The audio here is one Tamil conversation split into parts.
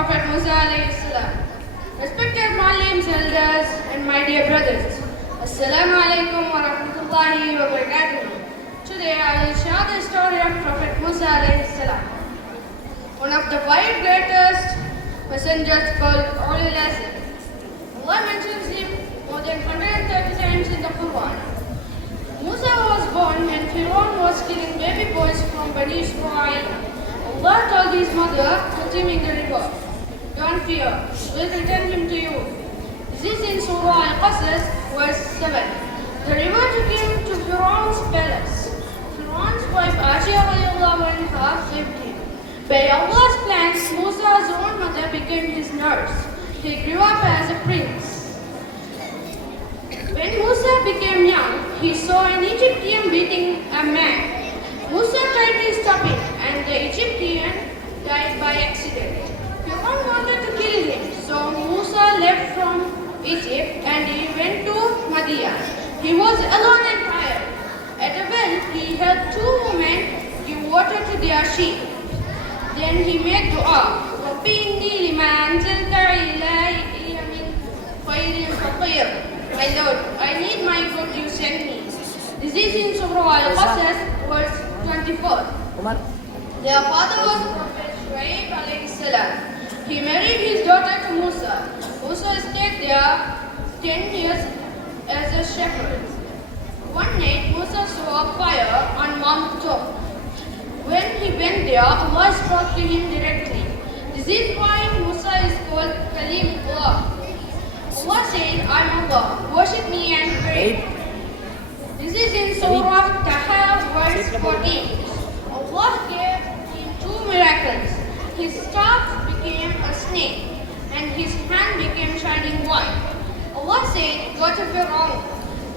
Prophet Musa alayhi salam. Respected Malims, elders, and my dear brothers, Assalamu alaikum wa rahmatullahi wa barakatuh. Today I will share the story of Prophet Musa alayhi salam, one of the 5 greatest messengers called Ulul Azm. Allah mentions him more than 130 times in the Quran. Musa was born when Pharaoh was killing baby boys from Bani Israel. Allah told his mother, put him in the river. Don't fear, we'll return him to you. This is in Surah Al-Qasas, verse 7. The river took him to Pharaoh's palace. Pharaoh's wife Ashiya saved him. By Allah's plans, Musa's own mother became his nurse. He grew up as a prince. When Musa became young, he saw an Egyptian beating a man. Musa tried to stop it, and the Egyptian died by accident. Pharaoh wanted to kill him, so Musa left from Egypt and he went to Madian. He was alone and tired. At a well, he helped 2 women give water to their sheep. Then he made dua. رَبِّ إِنِّي لِمَا أَنزَلْتَ إِلَيَّ مِنْ خَيْرٍ فَقِيرٌ. My Lord, I need my good you send me. This is in Surah Al-Qasas, verse 24. Their father was Prophet Shuaib alayhi salam. He married his daughter to Musa. Musa stayed there 10 years as a shepherd. One night, Musa saw a fire on Mount Top. When he went there, Allah spoke to him directly. This is why Musa is called Kalimullah. Allah said, I am Allah, worship me and pray. This is in Surah Taha, verse 14. Allah gave him 2 miracles. His staff became a snake, and his hand became shining white. Allah said, go to Pharaoh.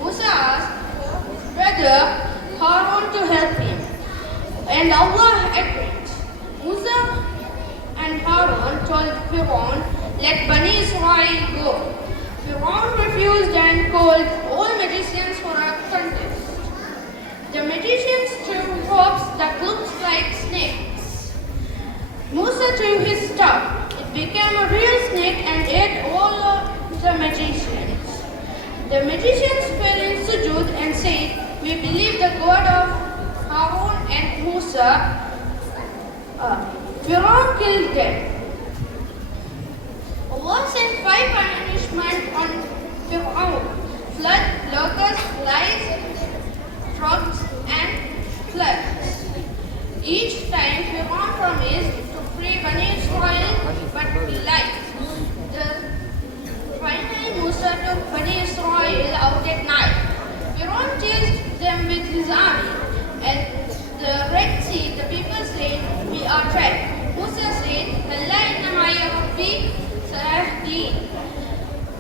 Musa asked for his brother Harun to help him, and Allah agreed. Musa and Harun told Pharaoh, let Bani Israel go. Pharaoh refused and called all magicians for a contest. The magicians threw ropes that looked like snakes. Musa threw his staff. It became a real snake and ate all of the magicians. The magicians fell in sujood and said, we believe the God of Harun and Musa. Pharaoh killed them. Allah sent 5 punishments on Pharaoh: flood, locusts, flies, frogs, and floods. Each time Pharaoh promised to free Bani Israel, but he lied. Finally, Musa took Bani Israel out at night. Pharaoh chased them with his army. At the Red Sea, the people said, we are trapped. Musa said, Allah inna ma'ya rabbi sayahdeen.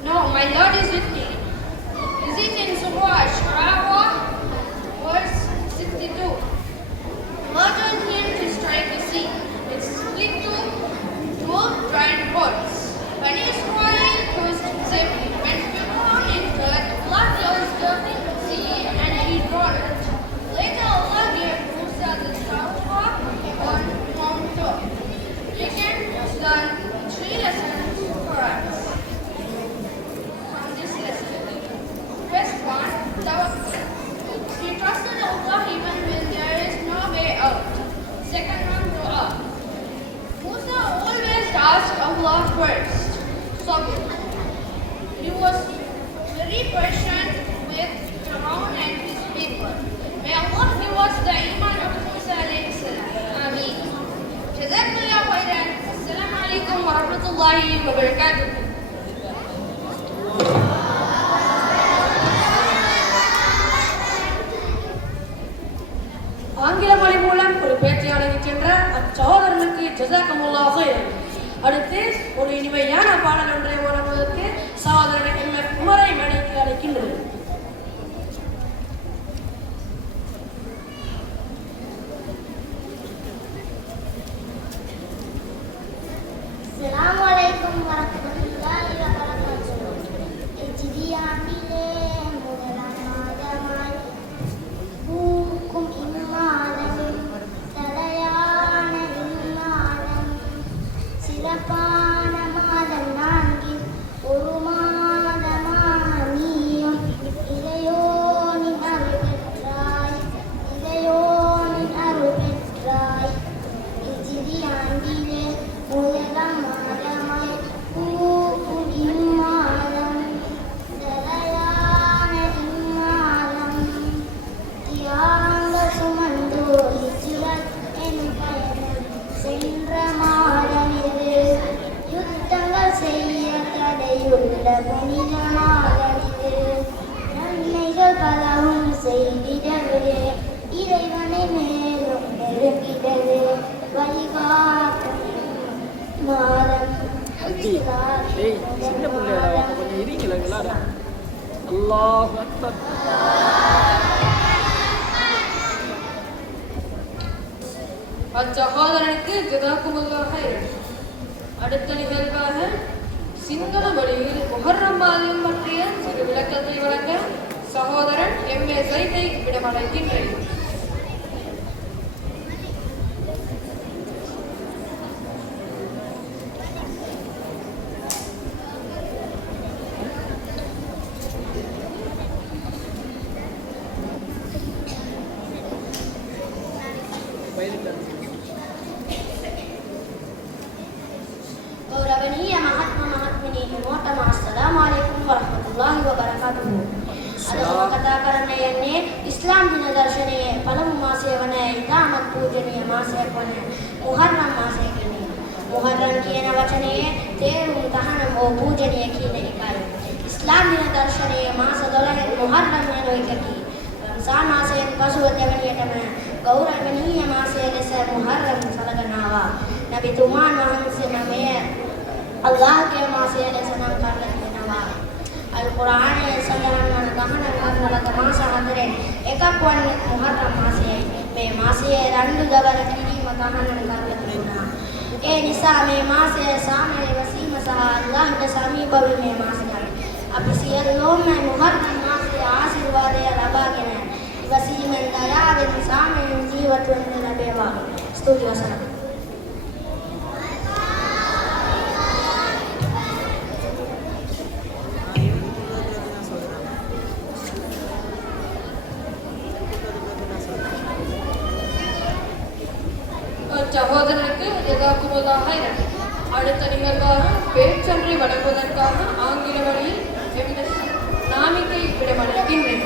No, my Lord is with me. This is in Surah Ash-Shura, verse 62. Allah told him to strike the sea. It split to 2 dried boats. Bani Israel crossed safely. When Pharaoh entered, Allah closed the sea and he drowned. Later, Allah gave Musa the Tawrah on Mount Top. We can learn 3 lessons for us from this lesson. First one, tawakkul. He trusted Allah even when there is no way out. Second one, dua. Musa always asked Allah first. Sabr. He was very patient with Pharaoh and his people. May Allah give us the iman of Musa alayhi salam. Ameen. Jazakumullah khairan. Assalamu alaikum wa rahmatullahi wa barakatuh. ஆங்கில மொழி மூலம் ஒரு பேச்சையாளரை சென்ற அச்சகோதரனுக்கு ஜஸாக்கமுல்லாஹ் ஹைரன். அடுத்து ஒரு இனிமையான பாடல் ஒன்றை வழங்குவதற்கு சகோதரர் MF உமரை மேடைக்கு அழைக்கின்றது. அஸ்ஸலாமு அலைக்கும் வரஹ்மத்துல்லாஹி வபரகாத்துஹு. இஜ்தியாமிலே முதலாம் மாதமாய் பூக்கும் இம்மாதம் தலையான இம்மாதம் சிறப்பான செய்ய தடையுள்ள புனித நாளது நன்மைகள் பலவும் செய்திடவே இறைவனை மேலும் நெருங்கிடவே வழிகாட்டும் மாதம் அல்லாஹ் அக்பர். அச்சகோதரனுக்கு ஜஸாக்குமுல்லாஹ் ஹைரன். அடுத்த நிகழ்வாக சிங்கள மொழியில் முஹர்ரம் மாதம் பற்றிய சிறு விளக்கத்தை வழங்க சகோதரன் எம்.ஏ. சைதை விடமடைக்கின்றேன். ಗೌರವನೀಯ ಮಹಾತ್ಮ ಮಹಾತ್ಮನಿಗೆ ಮೋಟಮ ಅಸ್ಸಲಾಮು ಅಲೈಕುಂ ವರಹಮತುಲ್ಲಾಹಿ ವಬರಕಾತುಹು. ಅದರ ಕಥಾಕರಣೆಯನ್ನೇ ಇಸ್ಲಾಂ ದಿನ ದರ್ಶನೆಯೇ ಪಲವು ಮಾಸೇವನೆ ಇತಾಮತ್ ಪೂಜನೀಯ ಮಾಸೇವನೆ ಮುಹರ್ರಂ ಮಾಸೇಕನೆ ಮುಹರ್ರಂ කියන වචනයේ තේරුම් තහනම් ඕ පූජනීය කියන එකයි. ඉස්ලාම් දින දර්ශනයේ මාස 12 මුහර්රම් යන එකකි. රම්සාන් මාසයෙන් පසුව දෙවැනියටම ගෞරවනීය මාසය ලෙස මුහර්රම් සලකනවා. නබිතුමාන් වහන්සේම මෙය අල්ලාහ්ගේ මාසය ලෙස නම් කරලා තියෙනවා. අල් කුර්ආනයේ සඳහන් වන 19 මාස අතරේ එකක් වන්නේ මුහර්රම් මාසයයි. මේ මාසයේ රණ්ඩු දවර කිරීම තහනම් කරලා තියෙනවා. ඒ නිසා මේ මාසය සාමයේ වසීම සහ අල්ලාහ්ට සමීප වීමේ මාසයයි. අපි සියලුම මුහර්රම් මාසයේ ආශිර්වාදය ලබාගෙන වසීමෙන් දයාවෙන් සාමයෙන් ජීවත් වෙන්න ලැබේවා. ස්තුති වසන. சகோதரனுக்கு ஜஸாக்குமுல்லாஹ் ஹைரன். அடுத்த நிகழ்வாக பேச்சொன்றை வழங்குவதற்காக ஆங்கில வழியில் எமது நாமிக்கை விடமடைக்கின்றேன்.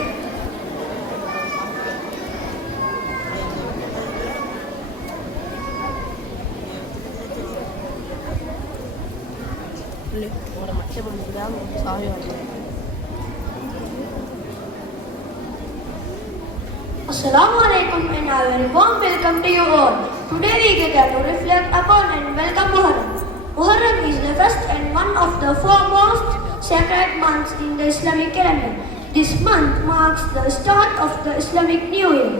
Assalamu alaikum and a very warm welcome to you all. Today we gather to reflect upon and welcome Muharram. Muharram is the first and one of the foremost sacred months in the Islamic calendar. This month marks the start of the Islamic New Year.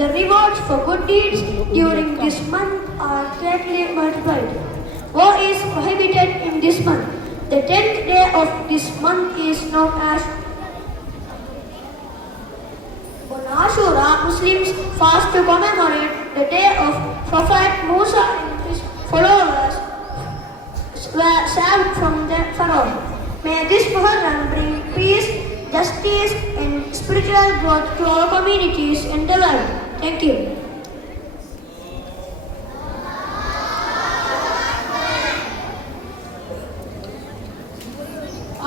The rewards for good deeds during this month are greatly multiplied. War is prohibited in this month. The 10th day of this month is known as on Ashura, Muslims fast to commemorate the day of Prophet Musa and his followers were saved from the Pharaoh. May this Muharram bring peace, justice and spiritual growth to our communities and the world. Thank you.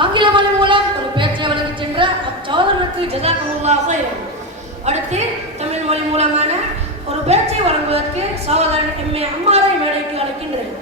ஆங்கில மொழி மூலம் ஒரு பேச்சை வழங்கிச் சென்ற அச்சோதரனுக்கு ஜஸாக்குமுல்லாஹ் ஹைரன். அடுத்து தமிழ் மொழி மூலமான ஒரு பேச்சை வழங்குவதற்கு சகோதரன் எம்.ஏ. அம்மாரை மேடைக்கு அழைக்கின்றேன்.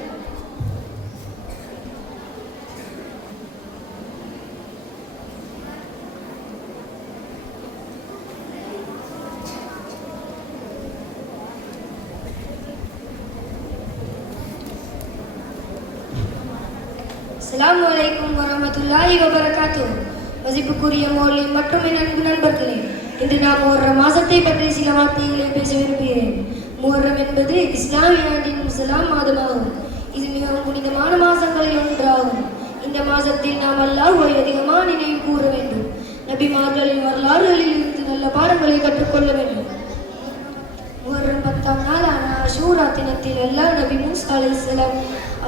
அஸ்ஸலாமு அலைக்கும் வரஹ்மத்துல்லாஹி வபரகாத்துஹு. மதிப்புக்குரிய மௌலவி மற்றும் என் அன்பு நண்பர்களே, இன்று நாம் முஹர்ரம் மாதத்தை பற்றி சில வார்த்தைகளை பேச விரும்புகிறேன். முஹர்ரம் என்பது இஸ்லாமிய ஆண்டின் முதலாம் மாதமாகும். இது மிகவும் புனிதமான மாதங்களில் ஒன்றாகும். இந்த மாதத்தில் நாம் அல்லாஹ்வை அதிகமாக நினைவு கூற வேண்டும். நபிமார்களின் வரலாறுகளில் இருந்து நல்ல பாடங்களை கற்றுக்கொள்ள வேண்டும். முஹர்ரம் 10ஆம் நாளான அஷூரா தினத்தில் அல்லாஹ் நபி மூசா அலைஹிஸ்ஸலாம்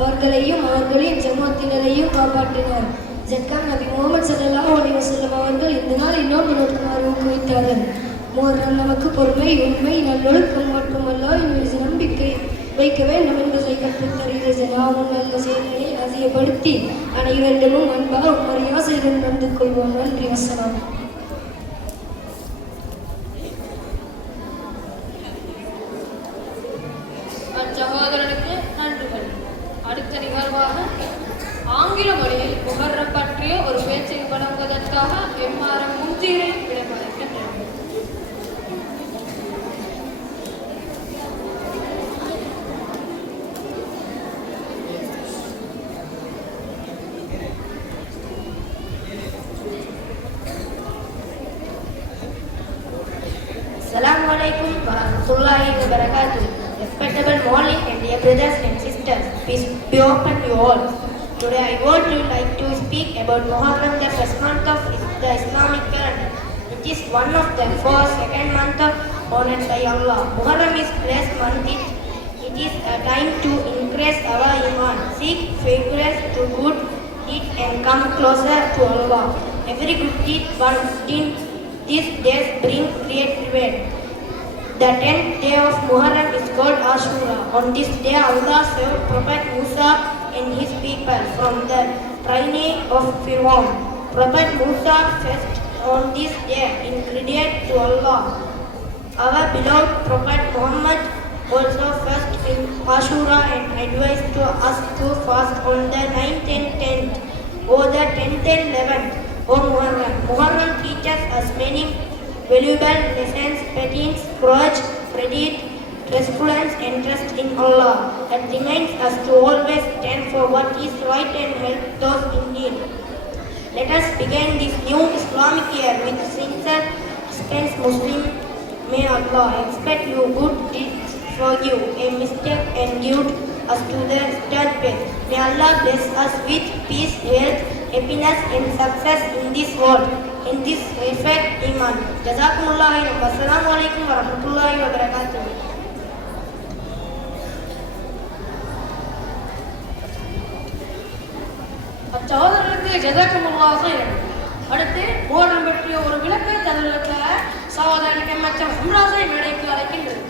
அவர்களையும் அவர்களின் ஜமாத்தினரையும் காப்பாற்றினார். ஜக்கான் நபி முகமது ஸல்லல்லாஹு அலைஹி வஸல்லம் அவர்கள் இந்த நாள் இன்னொரு நோக்கமாக ஊக்குவித்தார்கள். முஹர்ரம் நமக்கு பொறுமை, உண்மை, நல்லொழுக்கம் மற்றும் அல்லாஹ்வின் மீது நம்பிக்கை வைக்க வேண்டும் என்பதை கற்றுத் தருகிறது. நாமும் நல்ல செயல்களை அதிகப்படுத்தி அனைவரிடமும் அன்பாக மரியாதையுடன் நடந்து கொள்வோம். நன்றி. வஸ்ஸலாம். அச்சகோதரனுக்கு நன்றிகள். அடுத்த நிகழ்வாக ஆங்கில மொழியில் முஹர்ரம் பற்றிய ஒரு பேச்சை வழங்குவதற்காக MRM முன்தீரை விடப்படுகின்றனர். Assalamu alaikum warahmatullahi wabarakatuh. Respectable morning and dear brothers and sisters, peace be upon you all. Today I would like to speak about Muharram, the first month of the Islamic calendar. It is one of the four second month honored by Allah. Muharram is blessed month. It is a time to increase our iman, seek favors to good deeds and come closer to Allah. Every good deed in these days bring great reward. The 10th day of Muharram is called Ashura. On this day, Allah saved Prophet Musa and his people from the tyranny of Fir'aun. Prophet Musa fasted on this day in gratitude to Allah. Our beloved Prophet Muhammad also fasted in Ashura and advised to us to fast on the 9th and 10th, or the 10th and 11th. O Muharram. Muharram teaches us many valuable lessons, pertains courage, credit, trustfulness and trust in Allah. It reminds us to always stand for what is right and help those in need. Let us begin this new Islamic year with sincere spends Muslim. May Allah expect you good deeds, forgive a mistake and give us to the third path. May Allah bless us with peace, health, happiness and success in this world, in this perfect iman. Jazakumullah khairan. Wassalamu alaikum warahmatullahi wabarakatuh. அச்சகோதரர்களுக்கு ஜஸாக்குமுல்லாஹ் ஹைரன். அடுத்து முஹர்ரம் பற்றிய ஒரு விளக்கை தருவதற்காக சகோதரன் எம்எச்எம் ஹம்ராஸை மேடைக்கு அழைக்கின்றது.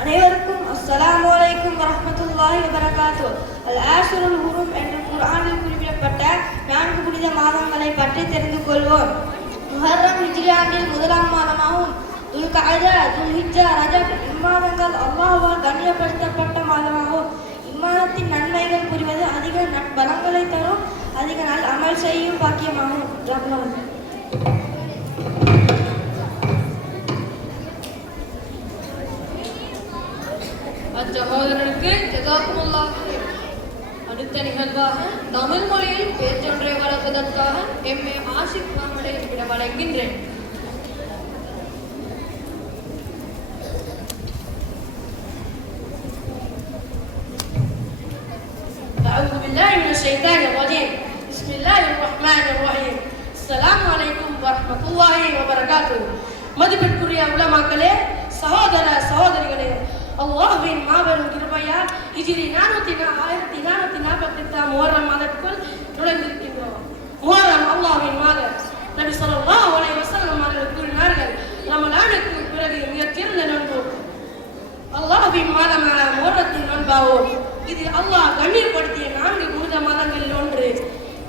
அனைவருக்கும் அஸ்ஸலாமு அலைக்கும் வரஹ்மத்துல்லாஹி வபரகாத்துஹு. அல்-ஆஷுருல் ஹுரும் என்ற குர்ஆனில் குறிப்பிடப்பட்ட 4 புனித மாதங்களை பற்றி தெரிந்து கொள்வோம். முஹர்ரம் ஹிஜ்ரி ஆண்டில் முதலாம் மாதமாகும். துல்கஅதா, துல்ஹிஜ்ஜா, ரஜப் இம்மாதங்கள் அல்லாஹ்வால் கண்ணியப்படுத்தப்பட்ட மாதமாகும். இம்மாதத்தின் நன்மைகள் புரிவது அதிக நற்பலன்களை தரும், அதிக நாள் அமல் செய்யும் பாக்கியமாகும். ரஹ்மான். அச்சகோதரனுக்கு ஜஸாக்குமுல்லாஹ் ஹைரன். அடுத்த நிகழ்வாக தமிழ் மொழியில் பேச்சொன்றை வழங்குவதற்காக எம்.ஏ. ஆஷிக் முகமதை விட வழங்குகின்றேன். أعوذ بالله من الشيطان الرجيم. بسم الله الرحمن الرحيم. السلام عليكم ورحمة الله وبركاته. மதிப்பிற்குரிய உலமாக்களே, சகோதர சகோதரிகளே, அல்லாஹ்வின் மாபெரும் கிருபையால் ஹிஜ்ரி 1448 முஹர்ரம் மாதத்துக்குள் நுழைந்திருக்கின்றோம். முஹர்ரம் அல்லாஹ்வின் மாதம். நபி ஸல்லல்லாஹு அலைஹி வஸல்லம் அவர்கள் கூறினார்கள், ரமலானுக்கு பிறகு மிகச் சிறந்த நோன்பு அல்லாஹ்வின் மாதமான முஹர்ரத்தின் நோன்பாகும். இது அல்லாஹ் கண்ணியப்படுத்திய 4 புனித மாதங்களில் ஒன்று.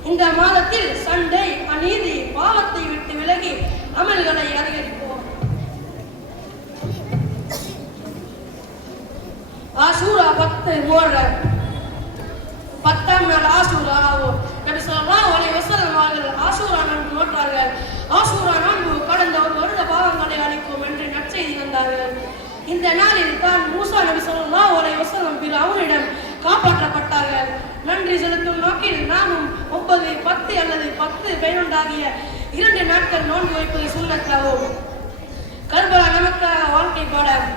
இந்த மாதத்தில் சண்டை, அநீதி, பாவத்தை விட்டு விலகி அமல்களை அதிகரிப்போம். ஆஷூரா 10 முஹர்ரம் 10ஆம் நாள் ஆஷூரா ஆகும். நபி ஸல்லல்லாஹு அலைஹி வஸல்லம் அவர்கள் ஆஷூரா நோன்பு நோட்டார்கள். ஆஷூரா நோன்பு கடந்த ஒரு வருட பாவங்களை அளிக்கும் என்று நற்செய்தி வந்தார்கள். இந்த நாளில் தான் மூசா நபி ஸல்லல்லாஹு அலைஹி வஸல்லம் பிர்அவுனிடம் காப்பாற்றப்பட்டார்கள். நன்றி செலுத்தும் நோக்கில் நாமும் 9, 10 அல்லது 10, 11 ஆகிய 2 நாட்கள் நோன்பு வைப்பது சுன்னத்தாகும். கர்பலா நமக்காக வாழ்க்கை பாடம்.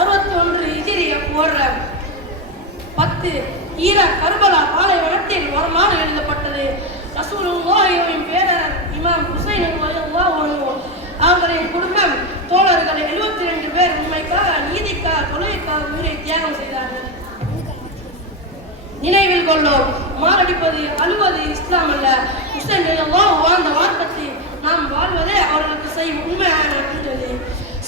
61 ஹிஜ்ரி முஹர்ரம் 10 ஈராக் கர்பலா பாலைவனத்தில் வரலாறு எழுதப்பட்டது. ரசூலுல்லாஹின் பேரர் இமாம் ஹுசைன் ரலியல்லாஹு அன்ஹு அவர்களின் குடும்பம் தோழர்கள் 72 பேர் உண்மைக்காக, நீதிக்காக, தொழுகைக்காக உயிரை தியாகம் செய்தார்கள். நினைவில் கொள்ளோம், மாரடிப்பது, அழுவது இஸ்லாம் அல்ல. ஹுசைன் ரலியல்லாஹு வாழ்ந்த மார்க்கத்தை நாம் வாழ்வதே அவர்களுக்கு செய்யும் உண்மையான அஞ்சலி.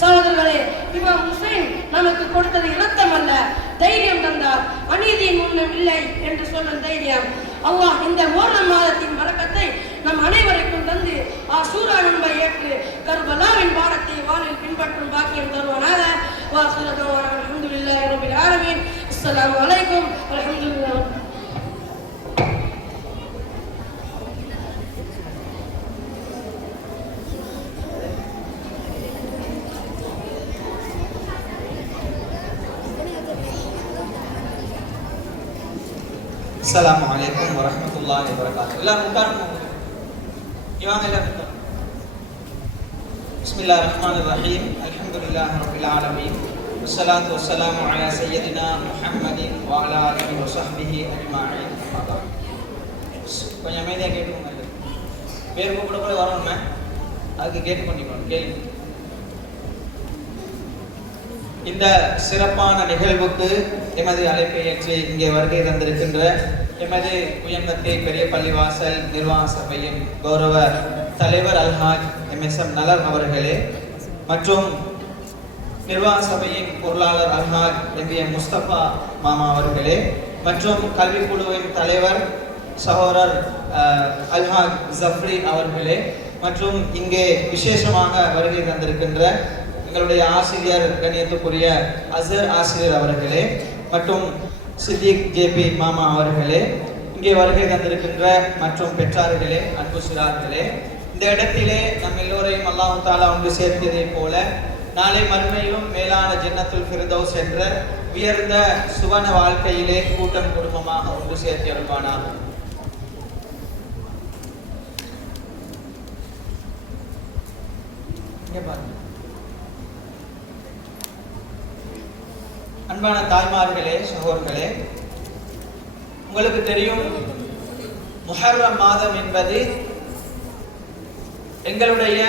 சகோதரர்களே, இமாம் ஹுசைன் நமக்கு கொடுத்தது இரத்தம் அல்ல, தைரியம் தந்தார். அநீதியின் முன்னம் இல்லை என்று சொல்லும் தைரியம். அல்லாஹ் இந்த முஹர்ரம் மாதத்தின் பரக்கத்தை நம் அனைவருக்கும் தந்து ஆஷூரா நோன்பை ஏற்று கர்பலாவின் பாடத்தை வாழ்வில் பின்பற்றும் பாக்கியம் தருவானாக. வாஹிரு தஅவானா அல்ஹம்துலில்லாஹி ரப்பில் ஆலமீன். அஸ்ஸலாமு அலைக்கும் வல்ஹம்துலில்லாஹ். அஸ்ஸலாமு அலைக்கும் வரஹ்மத்துல்லாஹி வபரகாத்துஹு. எல்லாரும் உட்காருங்க. இவங்க எல்லாரும் உட்காருங்க. பிஸ்மில்லாஹிர் ரஹ்மானிர் ரஹீம். அல்ஹம்துலில்லாஹி ரப்பில் ஆலமீன். வஸ்ஸலாத்து வஸ்ஸலாமு அலா சய்யிதினா முஹம்மதின் வ அலா ஆலிஹி வ ஸஹ்பிஹி அஜ்மஈன். கொஞ்சம் அமைதியாக கேட்டுக்கோங்க. பேர் கூப்பிட கூட வரணுமே, அதுக்கு கேட்டு பண்ணிக்கணும். கேளுங்க. இந்த சிறப்பான நிகழ்வுக்கு எமது அழைப்பை ஏற்று இங்கே வருகை தந்திருக்கின்ற எமது உயர்மத்தை பெரிய பள்ளிவாசல் நிர்வாக சபையின் கௌரவ தலைவர் அல்ஹாஜ் MSM நலர் அவர்களே, மற்றும் நிர்வாக சபையின் பொருளாளர் அல்ஹாஜ் MBM முஸ்தபா மாமா அவர்களே, மற்றும் கல்விக்குழுவின் தலைவர் சகோதரர் அல்ஹாஜ் ஜஃப்ரி அவர்களே, மற்றும் இங்கே விசேஷமாக வருகை தந்திருக்கின்ற எங்களுடைய ஆசிரியர் கண்ணியத்துக்குரிய அசர் ஆசிரியர் அவர்களே, மற்றும் சித்திக் JP மாமா அவர்களே, இங்கே வருகை தந்திருக்கின்ற மற்றும் பெற்றார்களே, அன்பு சிறார்களே, இந்த இடத்திலே நம் எல்லோரையும் அல்லாஹ் தஆலா ஒன்று சேர்த்ததை போல நாளை மறுமையிலும் மேலான ஜன்னத்துல் ஃபிர்தௌஸ் என்ற உயர்ந்த சுவன வாழ்க்கையிலே கூட்டம் குடும்பமாக ஒன்று சேர்த்து அருள்வானாக. அன்பான தாய்மார்களே, சகோதரர்களே, உங்களுக்கு தெரியும் முஹர்ரம் மாதம் என்பது எங்களுடைய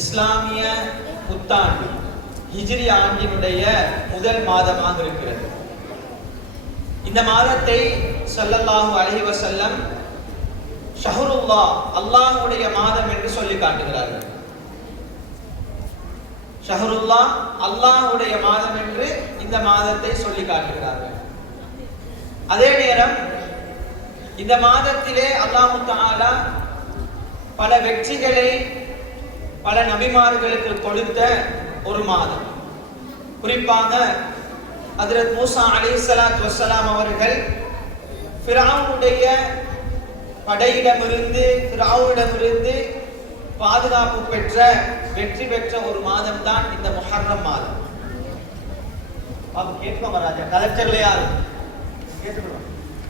இஸ்லாமிய புத்தாண்டு ஹிஜ்ரி ஆண்டினுடைய முதல் மாதமாக இருக்கிறது. இந்த மாதத்தை ஸல்லல்லாஹு அலைஹி வஸல்லம் ஷஹ்ருல்லாஹ், அல்லாஹ்வுடைய மாதம் என்று சொல்லி காட்டுகிறார்கள். ஷஹ்ருல்லாஹ், அல்லாஹ்வுடைய மாதம் என்று இந்த மாதத்தை சொல்லி காட்டுகிறார்கள். அதே நேரம் இந்த மாதத்திலே அல்லாஹ் தஆலா பல வெற்றிகளை பல நபிமார்களுக்கு கொடுத்த ஒரு மாதம். குறிப்பாக ஹஜ்ரத் மூசா அலைஹிஸ்ஸலாத்து வஸ்ஸலாம் அவர்கள் ஃபிரௌனுடைய படையிடமிருந்து பாதுகாப்பு பெற்ற வெற்றி பெற்ற ஒரு மாதம் தான் இந்த முஹர்ரம் மாதம். அப்ப கேட்போம் ராஜா, கலெக்டர்ல யாரு கேட்டுக்கிறோம்,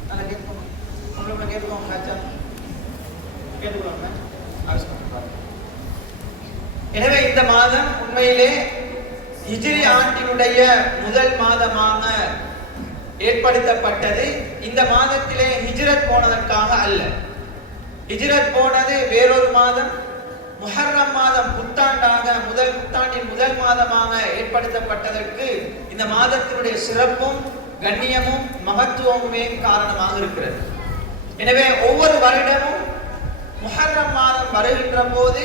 நல்லா கேட்போம், உங்களுக்கு கேட்போம் ராஜா, கேட்டுக்கிறோம். எனவே இந்த மாதம் உண்மையிலே ஹிஜ்ரி ஆண்டினுடைய முதல் மாதமாக ஏற்படுத்தப்பட்டது. இந்த மாதத்திலே ஹிஜ்ரத் போனதற்காக அல்ல. ஹிஜ்ரத் போனது வேறொரு மாதம். முஹர்ரம் மாதம் புத்தாண்டாக புத்தாண்டின் முதல் மாதமாக ஏற்படுத்தப்பட்டதற்கு இந்த மாதத்தினுடைய சிறப்பும் கண்ணியமும் மகத்துவமுமே காரணமாக இருக்கிறது. எனவே ஒவ்வொரு வருடமும் முஹர்ரம் மாதம் வருகின்ற போது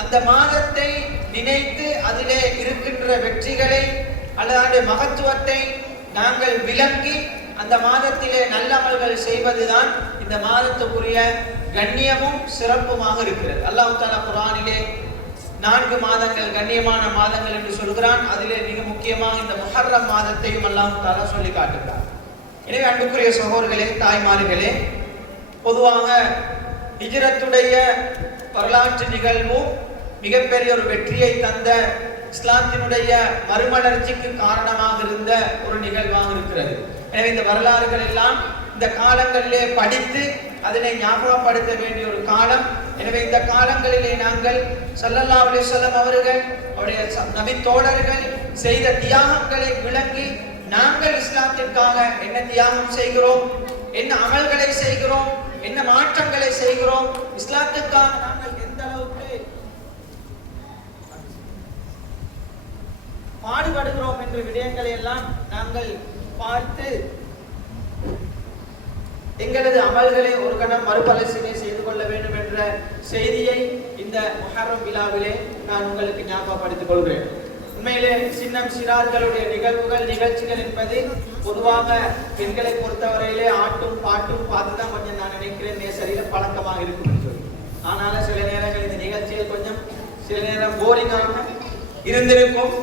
அந்த மாதத்தை நினைத்து அதிலே இருக்கின்ற வெற்றிகளை அல்லது மகத்துவத்தை நாங்கள் விளங்கி அந்த மாதத்திலே நல்லமல்கள் செய்வதுதான் இந்த மாதத்துக்குரிய கண்ணியமும் சிறப்புமாக இருக்கிறது. அல்லாஹ் தஆலா குர்ஆனிலே 4 மாதங்கள் கண்ணியமான மாதங்கள் என்று சொல்கிறான். அதிலே மிக முக்கியமாக இந்த முஹர்ரம் மாதத்தையும் அல்லாஹ் தஆலா சொல்லி காட்டுகிறார். எனவே அன்புக்குரிய சகோதரர்களே, தாய்மார்களே, பொதுவாக ஹிஜ்ரத்துடைய வரலாற்று நிகழ்வு மிகப்பெரிய ஒரு வெற்றியை தந்த இஸ்லாத்தினுடைய மறுமலர்ச்சிக்கு காரணமாக இருந்த ஒரு நிகழ்வாக இருக்கிறது. எனவே இந்த வரலாறுகள் எல்லாம் இந்த காலங்களிலே படித்து அதனை ஞாபகப்படுத்த வேண்டிய ஒரு காலம். எனவே இந்த காலங்களிலே நாங்கள் ஸல்லல்லாஹு அலைஹி வஸல்லம் அவர்கள் அவருடைய நபி தோழர்கள் செய்த தியாகங்களை விளங்கி நாங்கள் இஸ்லாத்திற்காக என்ன தியாகம் செய்கிறோம், என்ன அமல்களை செய்கிறோம், என்ன மாற்றங்களை செய்கிறோம், இஸ்லாத்துக்காக நாங்கள் எந்த அளவுக்கு பாடுபடுகிறோம் என்ற விடயங்களை எல்லாம் நாங்கள் பார்த்து எங்களது அமல்களை ஒரு கணம் மறுபரிசீலனை செய்து கொள்ள வேண்டும் என்ற செய்தியை இந்த முஹர்ரம் விழாவிலே நான் உங்களுக்கு ஞாபகப்படுத்திக் கொள்கிறேன். உண்மையிலே சின்னம் சிறார்களுடைய நிகழ்ச்சிகள் என்பது பொதுவாக பெண்களை பொறுத்தவரையிலே ஆட்டும் பாட்டும் பார்த்து தான் கொஞ்சம் நான் நினைக்கிறேன் நேசரியில பழக்கமாக இருக்கும் சொல்லி. ஆனால சில நேரங்கள் இந்த நிகழ்ச்சிகள் கொஞ்சம் சில நேரம் போரிங்காக இருந்திருக்கும்.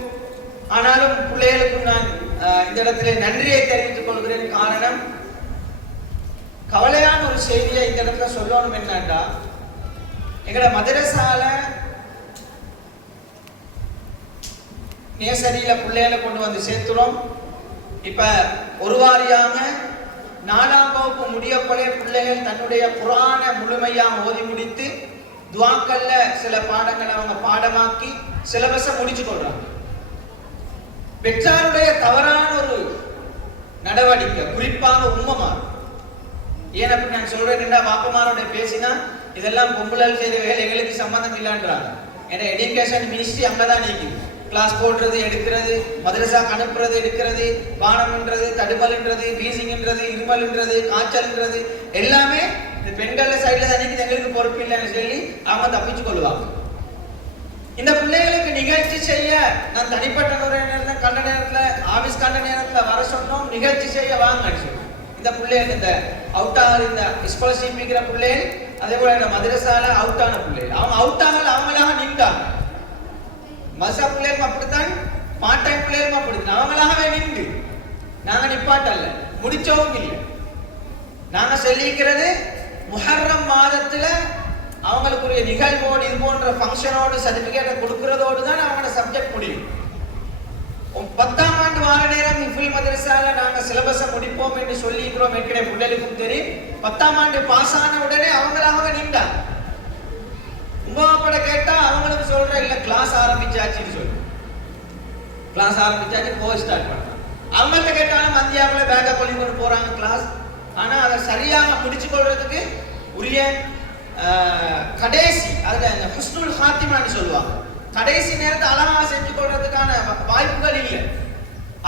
ஆனாலும் பிள்ளைகளுக்கும் நான் இந்த இடத்துல நன்றியை தெரிவித்துக் கொள்கிறேன். காரணம், கவலையான ஒரு செய்தியை இந்த இடத்துல சொல்லணும் என்னன்னா, எங்களோட மதரசால நேசரியில பிள்ளைகளை கொண்டு வந்து சேர்த்துறோம். இப்ப ஒரு வாரியாக 4ஆம் வகுப்பு முடியப்போலே பிள்ளைகள் தன்னுடைய குர்ஆன முழுமையாக ஓதி முடித்து துஆக்கல்ல சில பாடங்களை அவங்க பாடமாக்கி சிலபஸை முடிச்சு கொள்றாங்க. பெற்றாருடைய தவறான ஒரு நடவடிக்கை, குறிப்பாக உம்மமார். ஏன் அப்படி நான் சொல்றேன்னா, பாப்பமாரோட பேசினா இதெல்லாம் பொம்புளால் செய்த வேலை எங்களுக்கு சம்பந்தம் இல்லைன்றாங்க. ஏன்னா எஜுகேஷன் மினிஸ்ட்ரி அங்கதான் நீக்குது. கிளாஸ் போடுறது, எடுக்கிறது, மதரசாக்கு அனுப்புறது, எடுக்கிறது, வானம்ன்றது, தடுமல்ன்றது, வீசிங்ன்றது, இருமல்ன்றது, காய்ச்சல்ன்றது எல்லாமே இந்த பெண்கள் சைட்ல தான் எங்களுக்கு பொறுப்பு இல்லைன்னு சொல்லி அவங்க தப்பிச்சு கொள்வாங்க. இந்த பிள்ளைகளுக்கு நிகழ்ச்சி செய்ய நான் தனிப்பட்ட நேரத்தில் கண்ட நேரத்துல ஆபீஸ் கண்ட நேரத்துல வர சொன்னோம். நிகழ்ச்சி செய்ய வாங்கன்னு சொல்லி இந்த பிள்ளைகள் இந்த அவுட்டாக இந்த ஸ்காலர்ஷிப் இருக்கிற பிள்ளைகள், அதே போல இந்த மதரசால அவுட்டான பிள்ளைகள் அவங்க அவுட்டாக அவங்களாக நின்றாங்க. மசா பிள்ளைகளும் அப்படித்தான், பார்ட் டைம் பிள்ளைகளும் அப்படித்தான். அவங்களாகவே நின்று நாங்க நிப்பாட்டல்ல, முடிச்சவும் இல்லை. நாங்க சொல்லிக்கிறது முஹர்ரம் மாதத்துல அவங்களுக்குரிய நிகழ்வோடு இது போன்ற ஃபங்க்ஷனோடு சர்டிபிகேட்டை கொடுக்கறதோடு தான் அவங்களோட சப்ஜெக்ட் முடியும். 10ஆம் ஆண்டு வார நேரம் ஹிஃபுல் மதரசால நாங்க சிலபஸை முடிப்போம் என்று சொல்லிக்கிறோம். ஏற்கனவே பிள்ளைகளுக்கும் தெரியும். 10ஆம் ஆண்டு பாஸ் ஆன உடனே அவங்களாகவே நின்றாங்க. உமாப்பட கேட்டா அவங்களுக்கு சொல்ற இல்ல கிளாஸ் ஆரம்பிச்சாச்சுன்னு சொல்லி, கிளாஸ் ஆரம்பிச்சாச்சு போய் ஸ்டார்ட் பண்றாங்க. அவங்கள்ட்ட கேட்டாலும் மத்தியாவில பேக்கை கொள்ளி கொண்டு போறாங்க கிளாஸ். ஆனா அதை சரியாக முடிச்சு கொள்றதுக்கு உரிய கடைசி அதுல ஹுஸ்னுல் ஹாத்திமான்னு சொல்லுவாங்க, கடைசி நேரத்தை அழகா செஞ்சு கொள்றதுக்கான வாய்ப்புகள் இல்லை.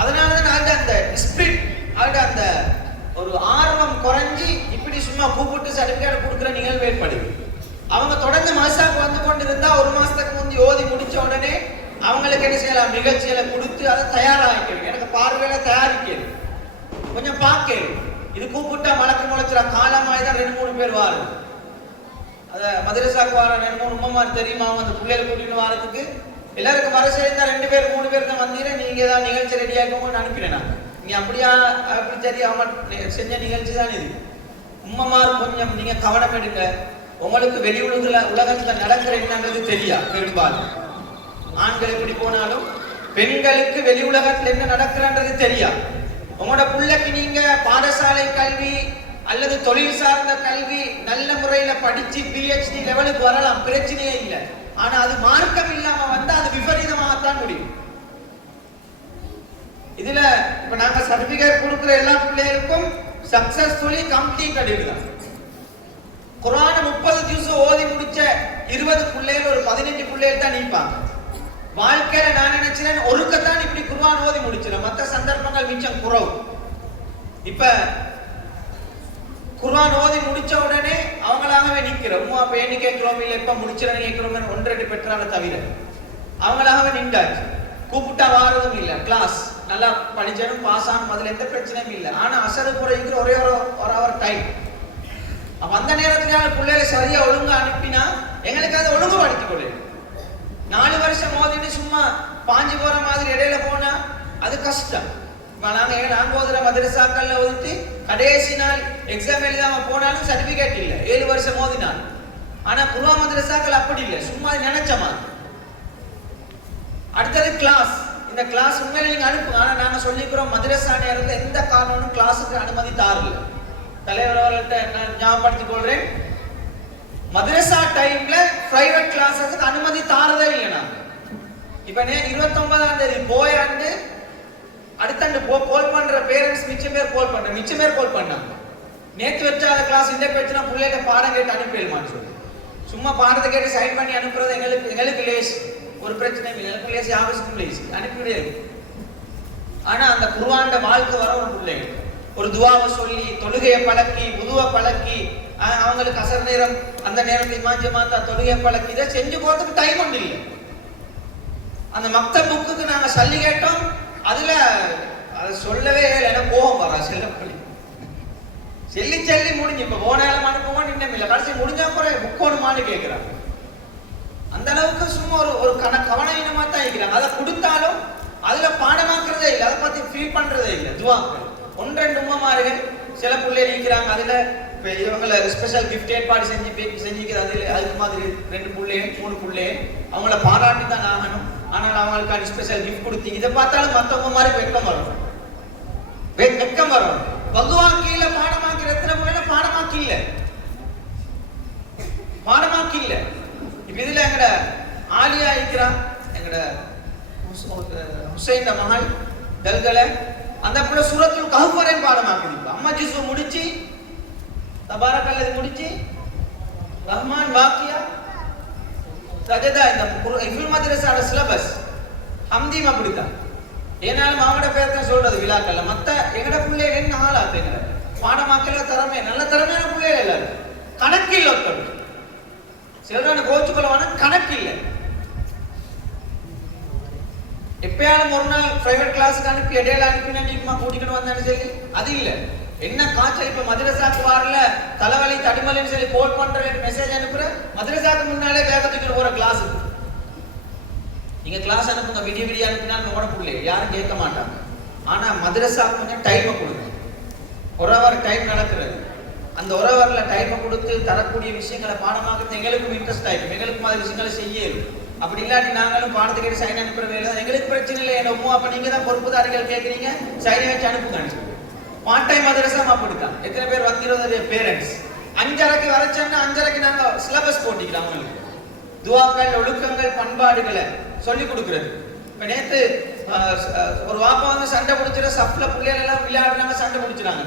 அதனாலதான் அந்த ஸ்பிரிட் அந்த ஒரு ஆர்வம் குறைஞ்சி இப்படி சும்மா கூப்பிட்டு சர்டிபிகேட் கொடுக்குற நிகழ்வு ஏற்படுது. அவங்க தொடர்ந்து மாசாக்கு வந்து கொண்டு இருந்தா 1 மாசத்துக்கு முந்தி ஓதி முடிச்ச உடனே அவங்களுக்கு என்ன செய்யலாம், நிகழ்ச்சிகளை கொடுத்து அதை தயாராகிக்கணும். எனக்கு பார்வையில தயாரிக்கணும், கொஞ்சம் பார்க்கணும். இது கூப்பிட்டா மலக்கு முளைச்சிட காலமாய் தான் 2-3 பேர் வாரு. அத மதரசாக்கு வர 2-3 உம்மமார் தெரியுமா, அவங்க அந்த பிள்ளைகளை கூட்டிட்டு வாரத்துக்கு எல்லாருக்கும் வர சேர்ந்தா 2 பேர் 3 பேர் தான் வந்தீங்க. நீங்க ஏதாவது நிகழ்ச்சி ரெடியாக்கணும்னு அனுப்பினேன். நீ அப்படியா அப்படி சரி அவங்க செஞ்ச நிகழ்ச்சி தான் இது. உம்மமார் கொஞ்சம் நீங்க கவனம் எடுங்க. உங்களுக்கு வெளி உலகத்துல நடக்கிற என்னன்றது தெரியா. பெரும்பாலும் ஆண்கள் எப்படி போனாலும் பெண்களுக்கு வெளி உலகத்துல என்ன நடக்கிறன்றது தெரியா. உங்களோட பிள்ளைக்கு நீங்க பாடசாலை கல்வி அல்லது தொழில் சார்ந்த கல்வி நல்ல முறையில படிச்சு PhD லெவலுக்கு வரலாம், பிரச்சனையே இல்லை. ஆனா அது மார்க்கம் இல்லாம வந்தா அது விபரீதமாகத்தான் முடியும். இதுல இப்ப நாங்க சர்டிபிகேட் கொடுக்கிற எல்லா பிள்ளைகளுக்கும் சக்சஸ்ஃபுல்லி கம்ப்ளீட் அடிக்கலாம். குர்ஆன 30 ஜுஸ் ஓதி முடிச்ச 20 பிள்ளைகள் ஒரு 15 பிள்ளைகள் தான் நிற்பாங்க. வாழ்க்கையில நான் நினைச்சேன் ஒருக்கத்தான் இப்படி குர்ஆன் ஓதி முடிச்சிடும், மற்ற சந்தர்ப்பங்கள் மிச்சம் குறவு. இப்ப குர்ஆன் ஓதி முடிச்ச உடனே அவங்களாகவே நிக்கிறோம். உம்மா பேணி கேட்கிறோம் இல்ல எப்ப முடிச்சிடணும் கேட்கிறோம் 1-2 பெற்றால தவிர அவங்களாகவே நின்றாச்சு. கூப்பிட்டா வாரதும் இல்ல, கிளாஸ் நல்லா படிச்சாலும் பாஸ் ஆனும், அதுல எந்த பிரச்சனையும் இல்லை. ஆனா அசரு குறைக்கிற ஒரே ஒரு ஹவர் டைம். அப்ப அந்த நேரத்துல பிள்ளைகளை சரியா ஒழுங்கா அனுப்பினா எங்களுக்கு அதை ஒழுங்குபடுத்திக் கொள்ளு. 4 வருஷம் மோதிட்டு சும்மா பாஞ்சு போற மாதிரி இடையில போனா அது கஷ்டம். நாங்க ஓதுற மதரசாக்கள்ல ஓதிட்டு கடைசி நாள் எக்ஸாம் எழுதாம போனாலும் சர்டிபிகேட் இல்லை, 7 வருஷம் மோதினாலும். ஆனா குர்ஆன் மதரசாக்கள் அப்படி இல்லை, சும்மா நினைச்ச மாதிரி. அடுத்தது கிளாஸ். இந்த கிளாஸ் உண்மையில நீங்க அனுப்புங்க. ஆனா நாங்க சொல்லிக்கிறோம் மதரசா நேரத்துல எந்த காரணமும் கிளாஸுக்கு அனுமதி தாரல. தலைவர் அவர்கள்ட்ட நான் ஞாபகப்படுத்திக் கொள்றேன், மதரசா டைம்ல பிரைவேட் கிளாஸஸ்க்கு அனுமதி தாரதே இல்லை. நாங்க இப்ப 29ஆம் தேதி போயாண்டு அடுத்தாண்டு கால் பண்ற பேரண்ட்ஸ் மிச்சம் பேர் கால் பண்ணாங்க. நேத்து வச்சாத கிளாஸ் இந்த பேச்சுனா பிள்ளைகிட்ட பாடம் கேட்டு அனுப்பிடலாமான்னு சொல்லி சும்மா பாடத்தை கேட்டு சைன் பண்ணி அனுப்புறது எங்களுக்கு லேஸ், ஒரு பிரச்சனை இல்லை. எனக்கு லேஸ், யாருக்கும் லேஸ் அனுப்பிவிடே. ஆனா அந்த குர்ஆன் வாழ்க்கை வர ஒரு பிள்ளைங்க ஒரு துவாவை சொல்லி தொழுகையை பழக்கி உதுவை பழக்கி அவங்களுக்கு அசர் நேரம் அந்த நேரத்தில் இமாம் ஜமாத்தா தொழுகையை பழக்கி இதை செஞ்சு போறதுக்கு டைம் ஒன்று இல்லை. அந்த மக்தப் புக்குக்கு நாங்க சல்லி கேட்டோம். அதுல அதை சொல்லவே இல்லை, கோபம் வரா செல்லப்பள்ளி செல்லி முடிஞ்சு இப்ப போனாலும் அனுப்புவோம் இன்னும் இல்லை, கடைசி முடிஞ்சா கூட புக்கோணுமான்னு கேட்கிறாங்க. அந்த அளவுக்கு சும்மா ஒரு கவனமா தான் இருக்கிறாங்க. அதை கொடுத்தாலும் அதுல பாடமாக்குறதே இல்லை, அதை பத்தி ஃபீல் பண்றதே இல்லை. துவாக்கள் 1-2 உம்மமார்கள் சில பிள்ளைகள் இருக்கிறாங்க. அதுல இப்ப இவங்களை ஸ்பெஷல் கிஃப்ட் ஏற்பாடு செஞ்சுக்கிறது. அதுல அதுக்கு மாதிரி 2 பிள்ளைகள் 3 பிள்ளைகள் அவங்கள பாராட்டி தான் ஆகணும். ஆனால் அவங்களுக்கு ஸ்பெஷல் கிஃப்ட் கொடுத்து இதை பார்த்தாலும் மற்றவங்க மாதிரி வெக்கம் வரும். பகவான்கீழ பாடமாக்கி எத்தனை பிள்ளைங்க பாடமாக்கி இல்ல. இப்ப இதுல எங்கட ஆலியா இருக்கிறா, எங்கட ஹுசைன் மகள் தல்கல அந்த பிள்ளை சூரத்துல் கஹ்ஃப் வரையும் பாடமாக்குது. அம்மா ஜுஸ் முடிச்சு தபாரக்கல்லது முடிச்சு ரஹ்மான் வாக்கியா சஜதா இந்த இஃபுல் மദ്രസோட சிலபஸ் ஹம்தீம் அப்படிதான். ஏனாலும் அவங்களோட பேர் தான் சொல்றது விழாக்கள்ல. மத்த எங்கட பிள்ளைகள் என்ன ஆளாத்துங்க பாடமாக்கல திறமை நல்ல திறமையான பிள்ளைகள் எல்லாரும் கணக்கில் ஒத்தது சிலரான கோச்சுக்கொள்ளவான கணக்கில்லை. எப்பயாலும் ஒரு நாள் பிரைவேட் கிளாஸுக்கு அனுப்பி இடையில அனுப்பினா கூட்டிக்கிட்டு வந்தான்னு சொல்லி அது இல்லை. என்ன காய்ச்சல் இப்ப மதரசாக்கு வரல தலைவலி தடிமலின்னு சொல்லி கோட் பண்ற மெசேஜ் அனுப்புற மதரசாக்கு முன்னாலே வேகத்துக்கு போற கிளாஸுக்கு நீங்க கிளாஸ் அனுப்புங்க, விடிய அனுப்பினா உங்களோட பிள்ளை யாரும் கேட்க மாட்டாங்க. ஆனா மதரசாக்கு கொஞ்சம் டைமை கொடுங்க. ஒரு ஹவர் டைம் நடக்கிறது, அந்த ஒரு ஹவர்ல டைமை கொடுத்து தரக்கூடிய விஷயங்களை பாடமாக்குறது எங்களுக்கும் இன்ட்ரெஸ்ட் ஆயிடும். எங்களுக்கு மாதிரி விஷயங்களை செய்யணும். அப்படி இல்லாட்டி நாங்களும் பாடத்துக்கு சைன் அனுப்புற வேலை எங்களுக்கு பிரச்சனை இல்லை. என்ன உமா அப்ப நீங்க தான் பொறுப்புதாரிகள் கேட்குறீங்க, சைனை வச்சு அனுப்புங்க. பார்ட் டைம் மதரசா அப்படித்தான். எத்தனை பேர் வந்திருந்த பேரண்ட்ஸ் 5:30 வரச்சோன்னா 5:30 நாங்க சிலபஸ் போட்டிக்கிறோம். அவங்களுக்கு துவாக்கள் ஒழுக்கங்கள் பண்பாடுகளை சொல்லி கொடுக்கிறது. இப்ப நேத்து ஒரு வாப்பா வந்து சண்டை பிடிச்சிட சப்ல பிள்ளைகள் எல்லாம் விளையாடுறாங்க, சண்டை பிடிச்சிடாங்க.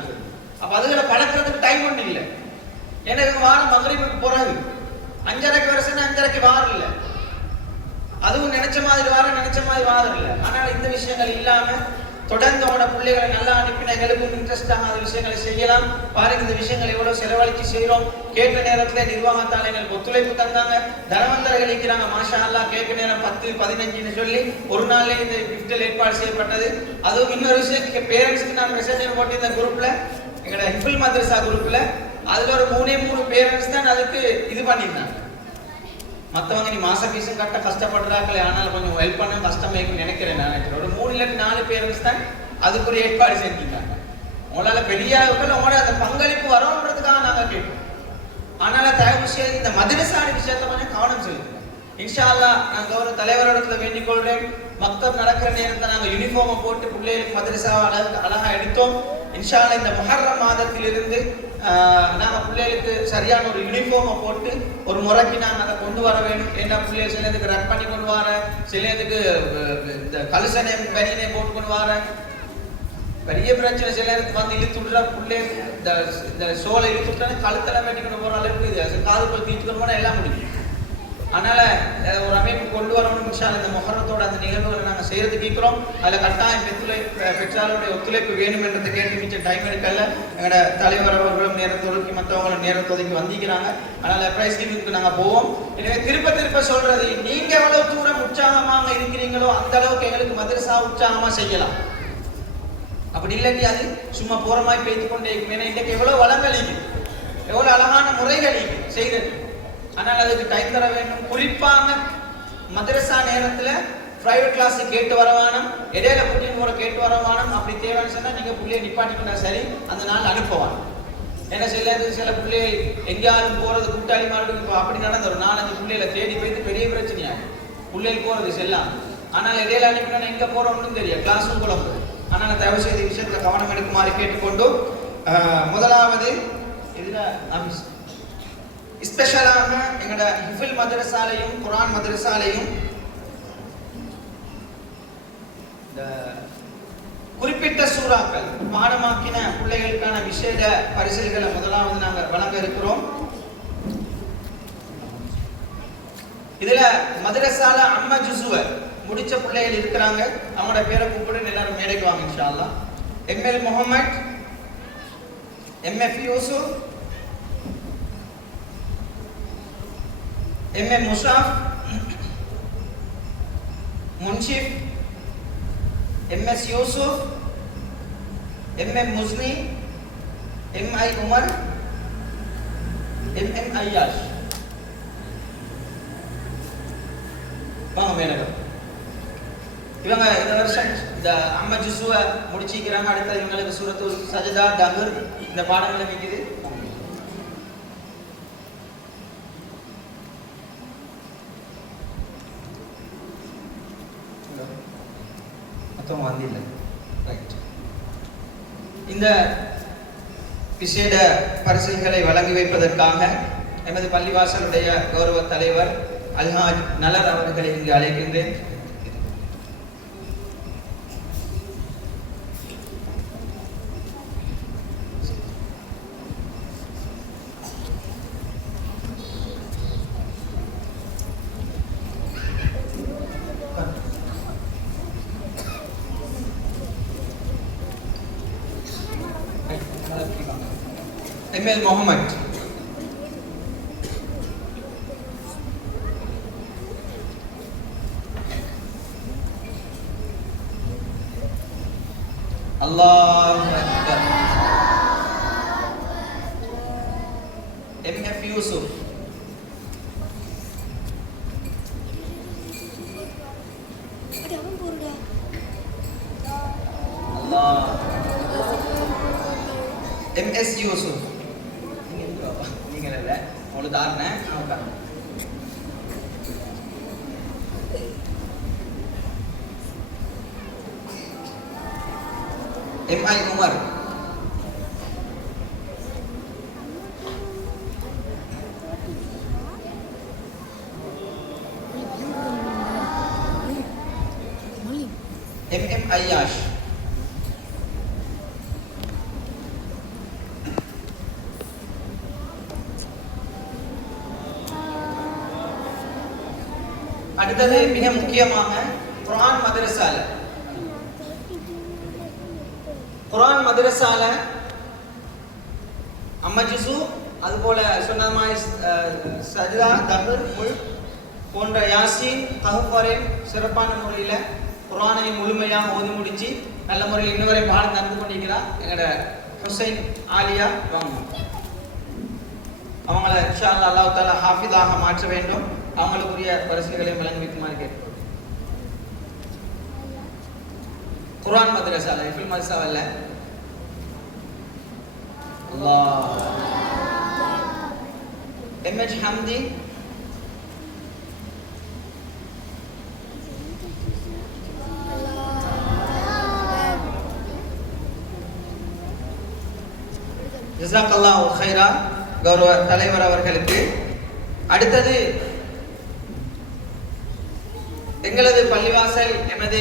அப்ப அதுகளை பழக்கிறதுக்கு டைம் ஒண்ணு இல்லை. எனக்கு வாரம் மகரிபுக்கு போறாங்க 5:30 வருஷம் 5:30 வாரம் இல்லை. அதுவும் நினைச்ச மாதிரி வாரம் இல்லை. ஆனால் இந்த விஷயங்கள் இல்லாம தொடர்ந்து அவனோட பிள்ளைகளை நல்லா அனுப்பின எங்களுக்கும் இன்ட்ரெஸ்டாக அந்த விஷயங்களை செய்யலாம். பாருங்க இந்த விஷயங்களை எவ்வளவு செலவழிச்சு செய்யறோம். கேட்ட நேரத்துல நிர்வாகத்தால் எங்களுக்கு ஒத்துழைப்பு தந்தாங்க. தனவந்தர்கள் இருக்கிறாங்க மாஷா அல்லாஹ். கேட்க நேரம் 10-15 சொல்லி ஒரு நாள்ல இந்த கிஃப்டில் ஏற்பாடு செய்யப்பட்டது. அதுவும் இன்னொரு விஷயம், பேரண்ட்ஸ்க்கு நான் மெசேஜ் போட்டு இந்த குரூப்ல எங்களோட ஹிஃபுல் மதரசா குரூப்ல அதுல ஒரு 3 பேரண்ட்ஸ் தான் அதுக்கு இது பண்ணியிருந்தாங்க. மற்றவங்க நீ மாச ஃபீஸும் கட்ட கஷ்டப்படுறாங்களே, ஆனால் கொஞ்சம் ஹெல்ப் பண்ண கஷ்டமாயிருக்குன்னு நினைக்கிறேன். நான் ஒரு 3-4 பேரண்ட்ஸ் தான் அதுக்கு ஒரு ஏற்பாடு செஞ்சுட்டாங்க. உங்களால பெரிய அளவுக்கு உங்களோட அந்த பங்களிப்பு வரோன்றதுக்காக நாங்க கேட்போம். ஆனால தயவு செய்து இந்த மதரசான விஷயத்த கொஞ்சம் கவனம் செலுத்துங்க. இன்ஷா அல்லாஹ் நான் கௌரவ தலைவரிடத்துல வேண்டிக் கொள்றேன். மக்தப் நடக்கிற நேரத்தை நாங்க யூனிஃபார்மை போட்டு பிள்ளைகளுக்கு மதரசா அழகா எடுத்தோம். இன்ஷா அல்லாஹ் இந்த முஹர்ரம் மாதத்திலிருந்து நாங்க பிள்ளைகளுக்கு சரியான ஒரு யூனிஃபார்மை போட்டு ஒரு முறைக்கு நாங்கள் அதை கொண்டு வர வேண்டும். என்ன பிள்ளைகள் சில இதுக்கு ரக் பண்ணி கொண்டு வர, சில இதுக்கு இந்த கலுசனை பனியனை போட்டு கொண்டு வர பெரிய பிரச்சனை. சில நேரத்துக்கு வந்து இழுத்துடுற பிள்ளை இந்த சோலை இழுத்துட்டானே கழுத்தெல்லாம் வெட்டி கொண்டு போற அளவுக்கு இது காதுக்குள் தீட்டு கொண்டு போனால் எல்லாம் முடியும். அதனால ஒரு அமைப்பு கொண்டு வரணும். இன்ஷா அல்லாஹ் இந்த முஹர்ரத்தோட அந்த நிகழ்வுகளை நாங்கள் செய்யறதுக்கு இருக்கிறோம். அதில் கட்டாயம் பெற்றாருடைய ஒத்துழைப்பு வேணும் என்றதை கேட்டு மிச்சம் டைம் எடுக்கல. எங்களோட தலைவர் அவர்களும் நேரத்தை ஒதுக்கி மற்றவங்களும் நேரத்தை ஒதுக்கி வந்திக்கிறாங்க. அதனால பிரைஸ் கிவிங்க்கு நாங்கள் போவோம். எனவே திருப்ப சொல்றது, நீங்க எவ்வளவு தூரம் உற்சாகமாக இருக்கிறீங்களோ அந்த அளவுக்கு எங்களுக்கு மதரசா உற்சாகமா செய்யலாம். அப்படி இல்லாட்டி அது சும்மா போற மாதிரி பேத்து கொண்டே இருக்கும். ஏன்னா இன்றைக்கு எவ்வளவு வளங்கள் எவ்வளவு அழகான முறைகள் செய்தது. ஆனால் அதுக்கு டைம் தர வேண்டும். குறிப்பாக மதரசா நேரத்துல பிரைவேட் கிளாஸ் கேட்டு வரவானம், இடையில கூட்டிட்டு போற கேட்டு வரவானம். அப்படி தேவைன்னு சொன்னா நீங்க பிள்ளைய நிப்பாட்டிக்கிட்டா சரி, அந்த நாள் அனுப்புவாங்க. ஏன்னா சில பிள்ளைகள் எங்கேயாலும் போறது கூட்டாளி மாடுக்கு அப்படி நடந்த ஒரு 4-5 பிள்ளைகளை தேடி போயிட்டு பெரிய பிரச்சனையாகும். பிள்ளைகள் போறது செல்லாம். ஆனால் இடையில அனுப்பினா எங்க போறோம்னு தெரியும், கிளாஸும் குழம்பு. ஆனால் தயவு செய்த விஷயத்துல கவனம் எடுக்குமாறு கேட்டுக்கொண்டு, முதலாவது இதுல ஸ்பெஷலாக எங்களோட ஹிஃபுல் மதரசாலையும் குர்ஆன் மதரசாலையும் இந்த குறிப்பிட்ட சூறாக்கள் பாடமாக்கின பிள்ளைகளுக்கான விசேட பரிசுகளை முதலாவது நாங்கள் வழங்க இருக்கிறோம். இதுல மதரசால அம்மா ஜுசுவ முடிச்ச பிள்ளைகள் இருக்கிறாங்க. அவங்களோட பேரை கூப்பிட்டு எல்லாரும் மேடைக்கு வாங்க இன்ஷா அல்லாஹ். ML Muhammad, MF Yusuf, MM முஷாஃப், முன்ஷிப், MS Yusuf, MM முஸ்னி, MI Umar, MM Ayyash. வாங்க மேனக. இவங்க இந்த வருஷம் இந்த அம்மா ஜுசுவை முடிச்சிக்கிறாங்க. அடுத்த இவங்களுக்கு சூரத்துல் சஜதா, தஹர் இந்த பாடங்கள் இருக்குது. மொத்தம் வந்தில்லை. ரைட். இந்த விசேட பரிசுகளை வழங்கி வைப்பதற்காக எமது பள்ளிவாசலுடைய கௌரவ தலைவர் அல்ஹாஜ் நலர் அவர்களை இங்கு அழைக்கின்றேன். ML Mohammed. Allahu Akbar. MF Yusuf. Allah. MS Yusuf. நீங்கள் இல்லை அவ்வளோ தாரணை உட்காந்து. MI Umar. MM ஐயாஷ். அடுத்தது மிக முக்கியமாக குர்ஆன் மதரசால அம்மா ஜுசு, அதுபோல சொன்ன மாதிரி சஜ்தா, தஹர், முல்க் போன்ற யாசீன், கஹஃப் வரையும் சிறப்பான முறையில் குர்ஆனை முழுமையாக ஓதி முடிச்சு நல்ல முறையில் இன்ன வரை பாடம் நடந்து கொண்டிருக்கிறார் எங்களோட ஹுசைன் ஆலியா. அவங்கள இன்ஷா அல்லாஹ் அல்லாஹ் தஆலா ஹாஃபிதாக மாற்ற வேண்டும். அவங்களுக்குரிய பரிசுகளை வழங்கி வைக்குமாறு கேட்கிறோம். குர்ஆன் மதரசா இஃபில் மதரசாவல்ல. அல்லாஹ். MH ஹம்தி. ஜஸாக்கல்லாஹு கைரா கௌரவ தலைவர் அவர்களுக்கு. அடுத்தது எங்களது பள்ளிவாசல் எமது